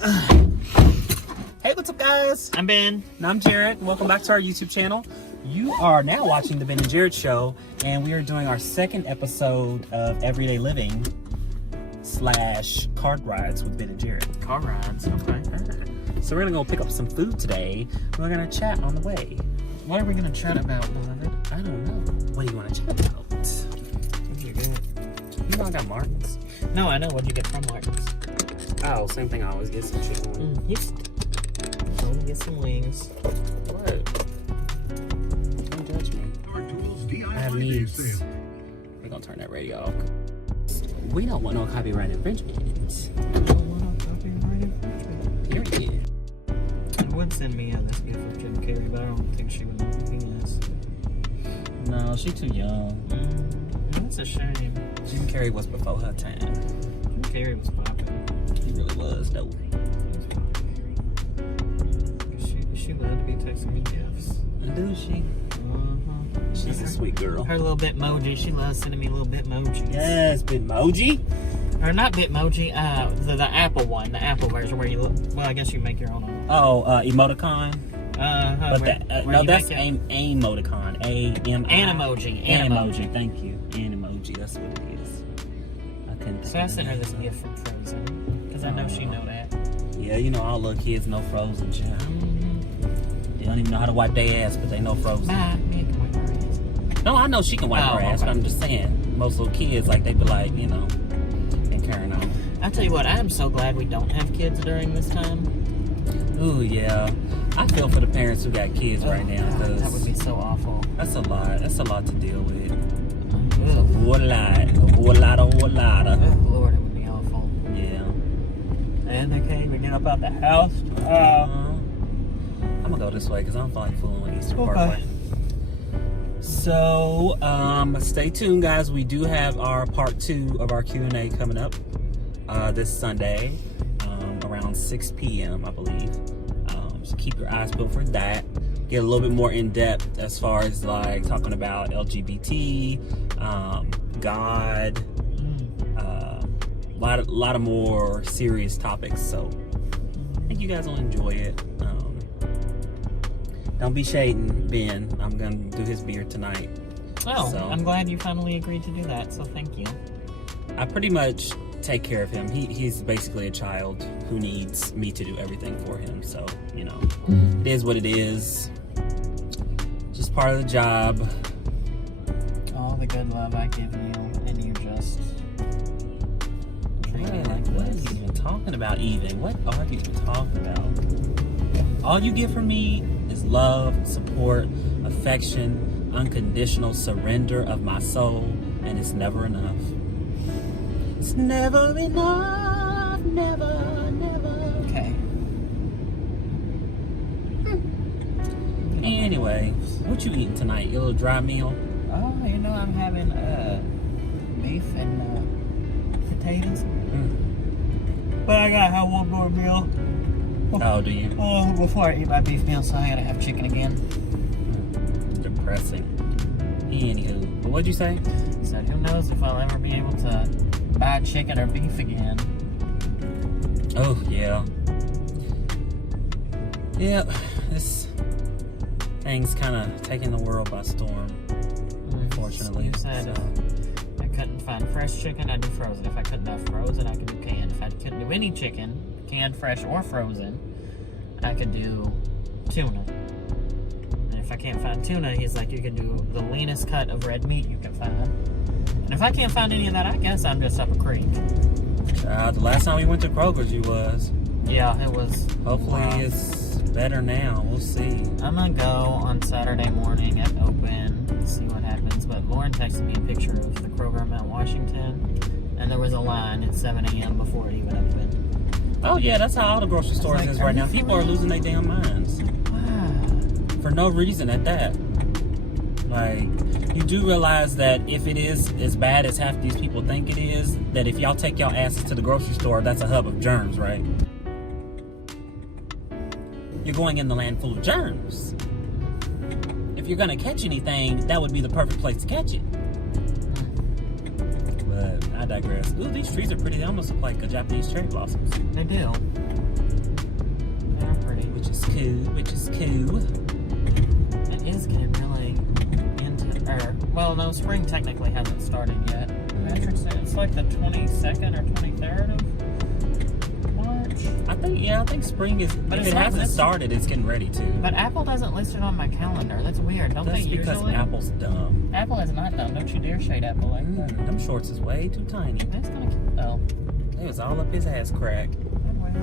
Hey, what's up, guys? I'm Ben. And I'm Jarrett. Welcome back to our YouTube channel. You are now watching the Ben and Jarrett Show, and we are doing our second episode of Everyday Living / Card Rides with Ben and Jarrett. Car rides, okay. So we're gonna go pick up some food today. We're gonna chat on the way. What are we going to chat about, beloved? I don't know. What do you want to chat about? What did you get? You know I got Martin's. No, I know. What did you get from Martin's? Oh, same thing. I always get some chicken wings. Yep. I'm going to get some wings. What? Don't judge me. I have needs. We're gonna turn that radio off. We don't want no copyright infringement. Period. It would send me this gift of Jim Carrey, but I don't think she would know who he is. No, she's too young. That's a shame. Jim Carrey was before her time. Jim Carrey was popping. He really was, though. She loved to be texting me gifts. Do she? She's a sweet girl. Her little Bitmoji. She loves sending me little Bitmojis. Yes, Bitmoji. Or not Bitmoji, the Apple one, the Apple version where you look, well, I guess you make your own. Oh, emoticon. But no, that's emoticon. Animoji. Animoji. Thank you. Animoji. That's what it is. I couldn't. So I sent her this gift from Frozen because I know she know that. Yeah, you know all little kids know Frozen, child. They don't even know how to wipe their ass, but they know Frozen. No, I know she can wipe her ass, but I'm just saying, most little kids, like, they be like, you know, and carrying on. I tell you what, I am so glad we don't have kids during this time. Ooh, yeah. I feel for the parents who got kids right now, because that would be so awful. That's a lot. That's a lot to deal with. It's a whole lot. Oh, Lord, it would be awful. Yeah. And they can't even get up out the house. I'm gonna go this way because I'm feeling fooling with Easter Parkway. So, stay tuned, guys. We do have our part 2 of our Q&A coming up this Sunday around 6 p.m., I believe. So keep your eyes peeled for that. Get a little bit more in depth as far as like talking about LGBT, God, a lot of more serious topics. So I think you guys will enjoy it. Don't be shading Ben. I'm gonna do his beard tonight. Oh, so, I'm glad you finally agreed to do that. So thank you. I pretty much take care of him. He's basically a child who needs me to do everything for him. So, you know, it is what it is. Just part of the job. All the good love I give you, and you just treat me like What are this. you even talking about, even? What are you even talking about? All you get from me is love, support, affection, unconditional surrender of my soul, and it's never enough. It's never enough, never, never. Okay. Anyway, what you eating tonight? Your little dry meal? Oh, you know I'm having beef and potatoes. But I gotta have one more meal. Oh, do you? Oh, before I eat my beef meal, so I gotta have chicken again. Depressing. Anywho, but what'd you say? So who knows if I'll ever be able to buy chicken or beef again. Oh, yeah. Yep, this thing's kind of taking the world by storm, unfortunately. You said I couldn't find fresh chicken, I'd do frozen. If I couldn't have frozen, I could do canned. If I couldn't do any chicken, canned, fresh, or frozen, I could do tuna. And if I can't find tuna, he's like, you can do the leanest cut of red meat you can find. And if I can't find any of that, I guess I'm just up a creek. The last time we went to Kroger's, you was. Yeah, it was. Hopefully it's better now. We'll see. I'm gonna go on Saturday morning at open, see what happens. But Lauren texted me a picture of the Kroger in Mount Washington, and there was a line at 7 a.m. before it even opened. Oh, yeah, that's how all the grocery stores is right now. People are losing their damn minds. For no reason at that. Like, you do realize that if it is as bad as half these people think it is, that if y'all take y'all asses to the grocery store, that's a hub of germs, right? You're going in the land full of germs. If you're gonna catch anything, that would be the perfect place to catch it. But I digress. Ooh, these trees are pretty. They almost look like Japanese cherry blossoms. They do. is cool, which is cool. It is getting really well, no, spring technically hasn't started yet. Patrick said it's like the 22nd or 23rd of March. I think spring is, But if it's it not hasn't listed. started, it's getting ready to. But Apple doesn't list it on my calendar. That's weird. Don't That's they because usually? Apple's dumb. Apple is not dumb. Don't you dare shade Apple like that. Them shorts is way too tiny. That's kind of cute, though. It was all up his ass crack. Oh, well.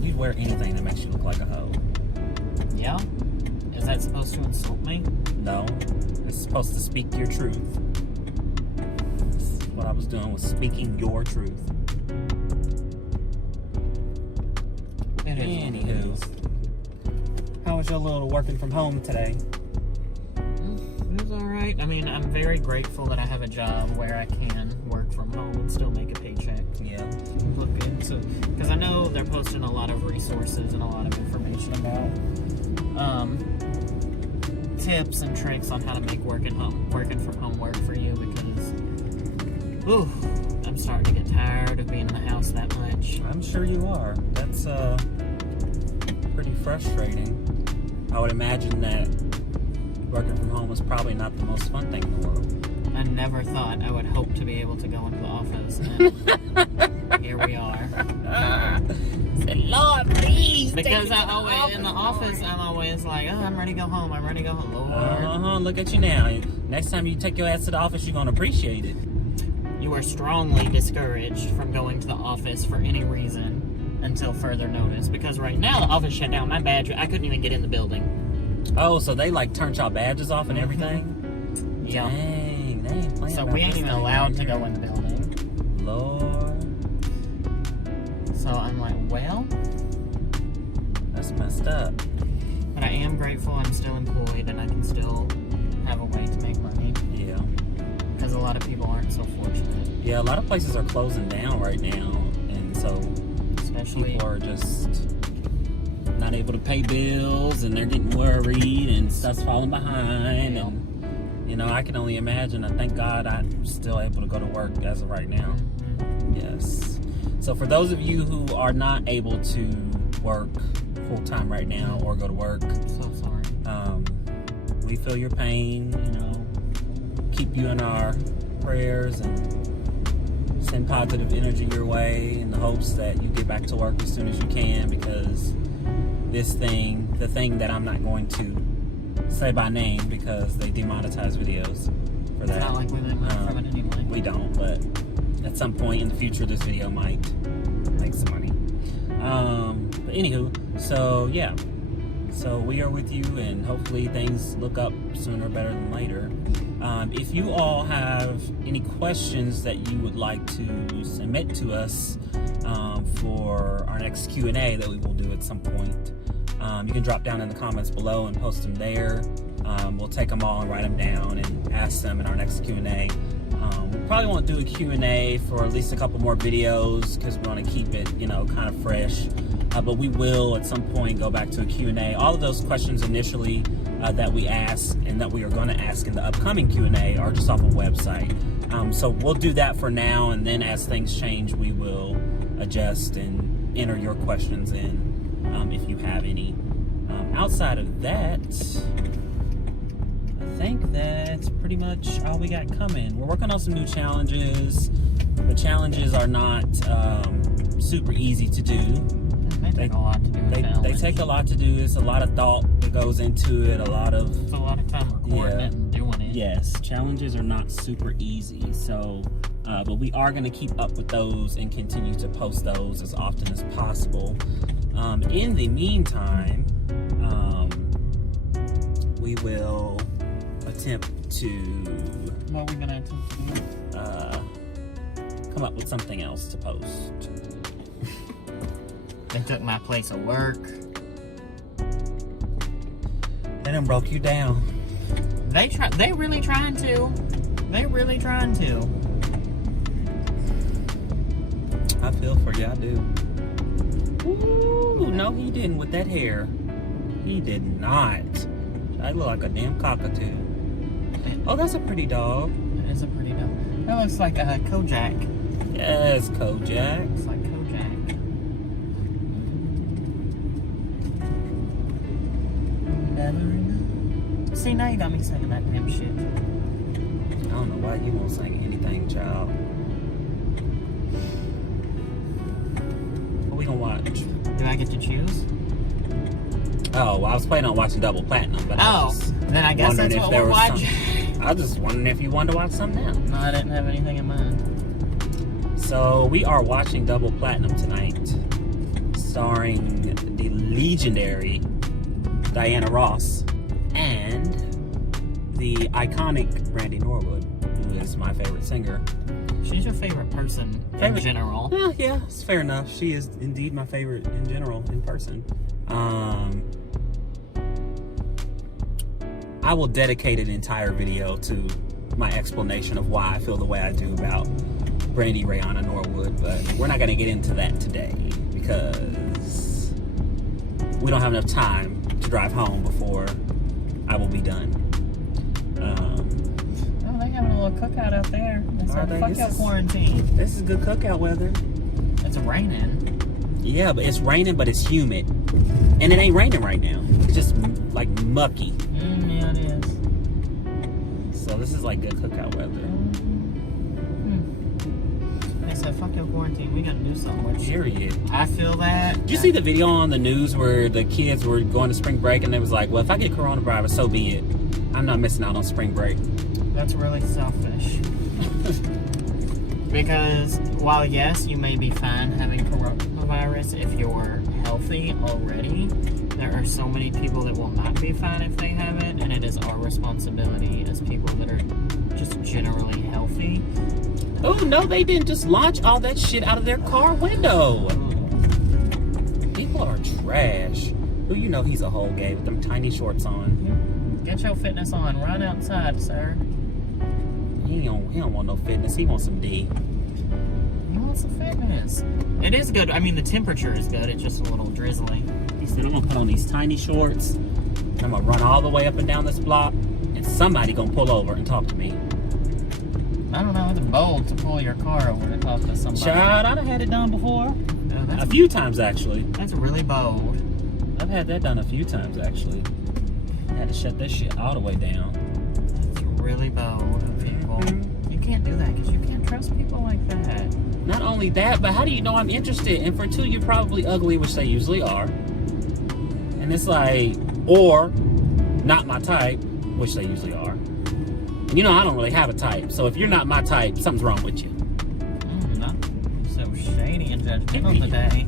You'd wear anything that makes you look like a hoe. Yeah? Is that supposed to insult me? No, it's supposed to speak your truth. That's what I was doing, was speaking your truth. Anywho, how was your little working from home today? It was alright. I mean, I'm very grateful that I have a job where I can work from home and still make a paycheck. Yeah. Look into, because I know they're posting a lot of resources and a lot of information about tips and tricks on how to make working from home work for you, because I'm starting to get tired of being in the house that much. I'm sure you are. That's pretty frustrating. I would imagine that working from home is probably not the most fun thing in the world. I never thought I would hope to be able to go into the office, and here we are. Lord, please. Because I always, in the office, I'm always like, oh, I'm ready to go home. I'm ready to go home. Lord. Look at you now. Next time you take your ass to the office, you're going to appreciate it. You are strongly discouraged from going to the office for any reason until further notice. Because right now, the office shut down. My badge, I couldn't even get in the building. Oh, so they like turned y'all badges off and everything? Yeah. Dang, they ain't playing So about we ain't this even thing allowed right to here. go in the building. Lord. So I'm like, well, That's messed up. but I am grateful I'm still employed and I can still have a way to make money. Yeah. Because a lot of people aren't so fortunate. Yeah, a lot of places are closing down right now. And so Especially, people are just not able to pay bills and they're getting worried and stuff's falling behind. Yeah. And, you know, I can only imagine. I thank God I'm still able to go to work as of right now. Yes. So for those of you who are not able to work full-time right now or go to work, so sorry. we feel your pain, you know, keep you in our prayers and send positive energy your way in the hopes that you get back to work as soon as you can, because this thing, the thing that I'm not going to say by name because they demonetize videos for that. It's not like we make money from it anyway. We don't, but at some point in the future, this video might make some money. But anywho, so yeah. So we are with you, and hopefully things look up sooner better than later. If you all have any questions that you would like to submit to us for our next Q&A that we will do at some point, you can drop down in the comments below and post them there. We'll take them all and write them down and ask them in our next Q&A. We probably won't do a Q&A for at least a couple more videos because we want to keep it, you know, kind of fresh. But we will at some point go back to a Q&A. All of those questions initially that we asked and that we are going to ask in the upcoming Q&A are just off a website. So we'll do that for now, and then as things change, we will adjust and enter your questions in if you have any. Outside of that, I think that's pretty much all we got coming. We're working on some new challenges. The challenges are not super easy to do. They take a lot to do. They take a lot to do. It's a lot of thought that goes into it. It's a lot of time recording it and doing it. Yes, challenges are not super easy. So, but we are going to keep up with those and continue to post those as often as possible. In the meantime, we will attempt to What are we gonna attempt to do? come up with something else to post. They took my place of work. They done broke you down. They really trying to. They really trying to. I feel for you, I do. Ooh, no, he didn't with that hair. He did not. I look like a damn cockatoo. Oh, that's a pretty dog. It is a pretty dog. That looks like a Kojak. Yes, Kojak. Looks like Kojak. never know. See, now you got me singing that damn shit. I don't know why you won't sing anything, child. What we gonna watch? Do I get to choose? Oh, well, I was planning on watching Double Platinum, but then I guess that's what we're watching. I was just wondering if you wanted to watch something else. No, I didn't have anything in mind. So we are watching Double Platinum tonight, starring the legendary Diana Ross and the iconic Brandy Norwood, who is my favorite singer. She's your favorite person in general. Yeah, it's fair enough. She is indeed my favorite in general, in person. I will dedicate an entire video to my explanation of why I feel the way I do about Brandy Rihanna Norwood, but we're not going to get into that today because we don't have enough time to drive home before I will be done. Oh, they're having a little cookout out there. They said, fuck your quarantine. This is good cookout weather. It's raining. Yeah, but it's raining, but it's humid. And it ain't raining right now. It's just like mucky. Yeah, it is. So this is like good cookout weather. They said, fuck your quarantine. We gotta do something with you. Period. I feel that. Did you see the video on the news where the kids were going to spring break and they was like, well, if I get coronavirus, so be it. I'm not missing out on spring break. That's really selfish. Because while yes, you may be fine having coronavirus if you're healthy already, there are so many people that will not be fine if they have it, and it is our responsibility as people that are just generally healthy. Oh, no, they didn't just launch all that shit out of their car window. People are trash. Who you know he's a whole gay with them tiny shorts on. Get your fitness on. Run outside, sir. He don't want no fitness. He wants some D. He wants some fitness. It is good. I mean, the temperature is good. It's just a little drizzly. He said, I'm going to put on these tiny shorts. And I'm going to run all the way up and down this block. And somebody going to pull over and talk to me. I don't know. It's bold to pull your car over to talk to somebody. Child, I've had it done before. Oh, a few times, actually. That's really bold. I've had that done a few times, actually. I had to shut that shit all the way down. That's really bold of people. You can't do that because you can't trust people like that. Not only that, but how do you know I'm interested? And for two, you're probably ugly, which they usually are. And it's like, or not my type, which they usually are. And you know, I don't really have a type. So if you're not my type, something's wrong with you. Not so shady and judgmental today.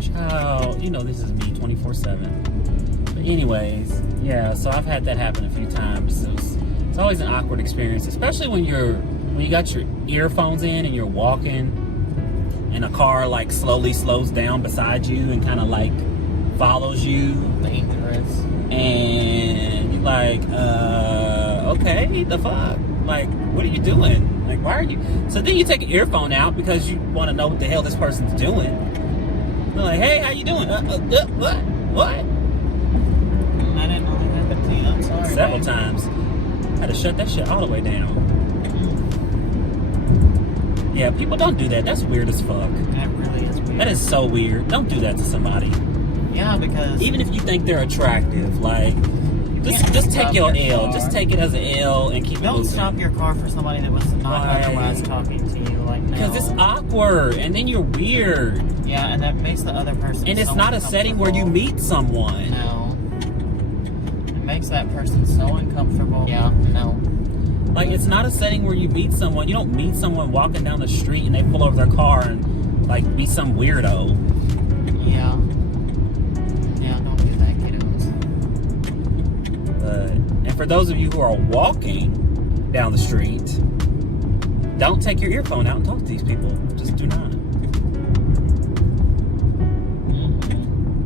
Child, you know this is me 24/7. But anyways, yeah, so I've had that happen a few times. It's always an awkward experience, especially when you got your earphones in and you're walking and a car like slowly slows down beside you and kind of like follows you. Dangerous. And you're like, okay, the fuck? Like, what are you doing? Like, why are you? So then you take an earphone out because you want to know what the hell this person's doing. They're like, hey, how you doing? What? I didn't know that happened to you. I'm sorry. Several times. I had to shut that shit all the way down. Yeah, people don't do that. That's weird as fuck. That really is weird. That is so weird. Don't do that to somebody. Yeah, because even if you think they're attractive, like just take your L. Just take it as an L and keep it moving. Don't stop your car for somebody that was not otherwise talking to you. Like, no. Because it's awkward, and then you're weird. Yeah, and that makes the other person. And it's not a setting where you meet someone. No. It makes that person so uncomfortable. Yeah, no. Like, it's not a setting where you meet someone. You don't meet someone walking down the street and they pull over their car and, like, be some weirdo. Yeah. Yeah, don't do that, kiddos. And for those of you who are walking down the street, don't take your earphone out and talk to these people. Just do not.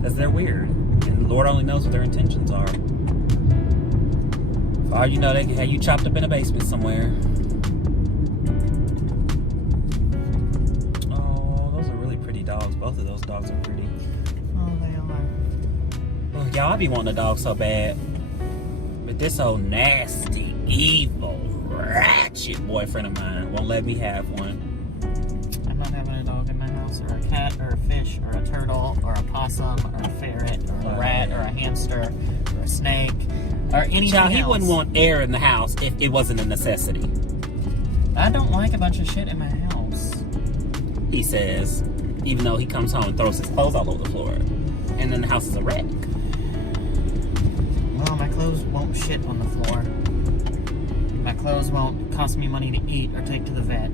Because they're weird. And the Lord only knows what their intentions are. For all you know, they had you chopped up in a basement somewhere. Oh, those are really pretty dogs. Both of those dogs are pretty. Oh, they are. Oh, y'all, I be wanting a dog so bad. But this old nasty, evil, ratchet boyfriend of mine won't let me have one. I'm not having a dog in my house, or a cat, or a fish, or a turtle, or a possum, or a ferret, or a rat, or a hamster, or a snake, or anything Child, else. he wouldn't want air in the house if it wasn't a necessity. I don't like a bunch of shit in my house. He says, even though he comes home and throws his clothes all over the floor. And then the house is a wreck. Well, my clothes won't shit on the floor. My clothes won't cost me money to eat or take to the vet.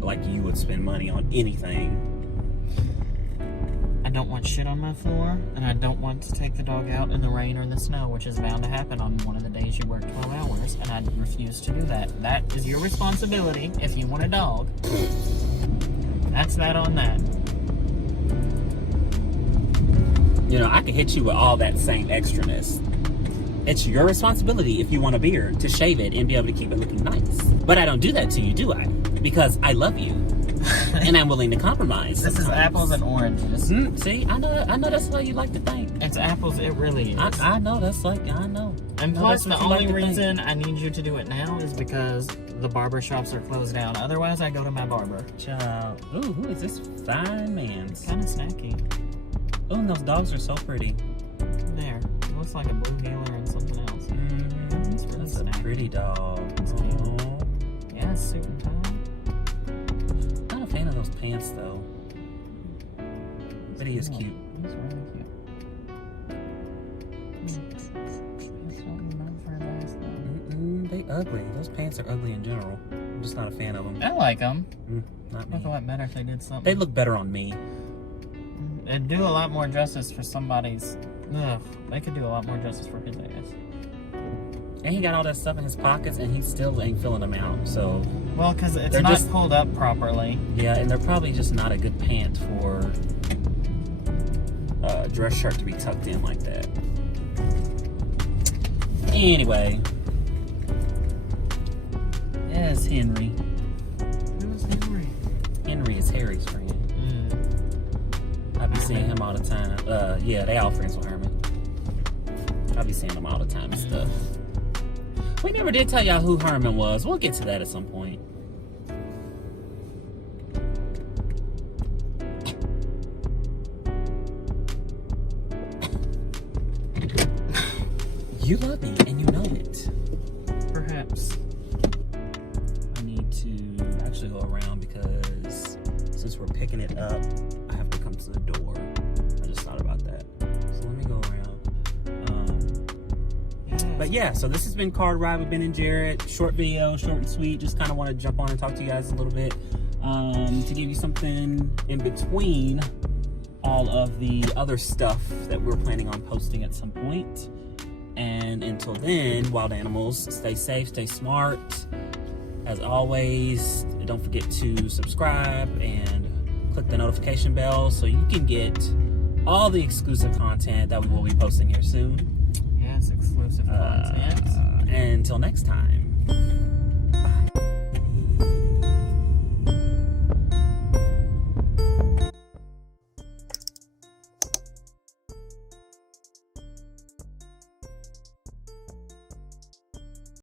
Like you would spend money on anything. I don't want shit on my floor, and I don't want to take the dog out in the rain or the snow, which is bound to happen on one of the days you work 12 hours, and I refuse to do that. That is your responsibility if you want a dog. That's that on that. You know, I could hit you with all that same extraness. It's your responsibility if you want a beard to shave it and be able to keep it looking nice. But I don't do that to you, do I? Because I love you. And I'm willing to compromise. This is apples and oranges. See, I know that's how you like to think. It's apples, it really is. I know, that's like, I know. And I know plus, that's the what you only like to think. reason I need you to do it now is because the barber shops are closed down. Otherwise, I go to my barber. Child. Ooh, who is this fine man? Kind of snacky. Oh, and those dogs are so pretty. There. It looks like a blue heeler and something else. It's really That's a snacky. pretty dog. It's cute. Aw. Yeah, it's suit and tie. Not a fan of those pants though. But he is cute. He's really cute. They ugly. Those pants are ugly in general. I'm just not a fan of them. I like them. Not Look a me. lot better if they did something. They look better on me. It'd do a lot more justice for somebody's. Ugh, they could do a lot more justice for his ass. And he got all that stuff in his pockets, and he still ain't filling them out. So Well, because it's They're not just- pulled up properly. yeah, and they're probably just not a good pant for a dress shirt to be tucked in like that. Anyway, yes, Henry. Who's Henry? Henry is Harry's friend. I be seeing him all the time. Yeah, they all friends with Herman. I be seeing him all the time and stuff. We never did tell y'all who Herman was. We'll get to that at some point. You love me and you know it. Perhaps. I need to actually go around because since we're picking it up, I have to come to the door. I just thought about that. So let me go around. But yeah, so this has been Car Ride with Ben and Jarrett. Short video, short and sweet. Just kind of want to jump on and talk to you guys a little bit to give you something in between all of the other stuff that we're planning on posting at some point. And until then, wild animals, stay safe, stay smart. As always, don't forget to subscribe and click the notification bell so you can get all the exclusive content that we will be posting here soon. Yes, exclusive content. Until next time.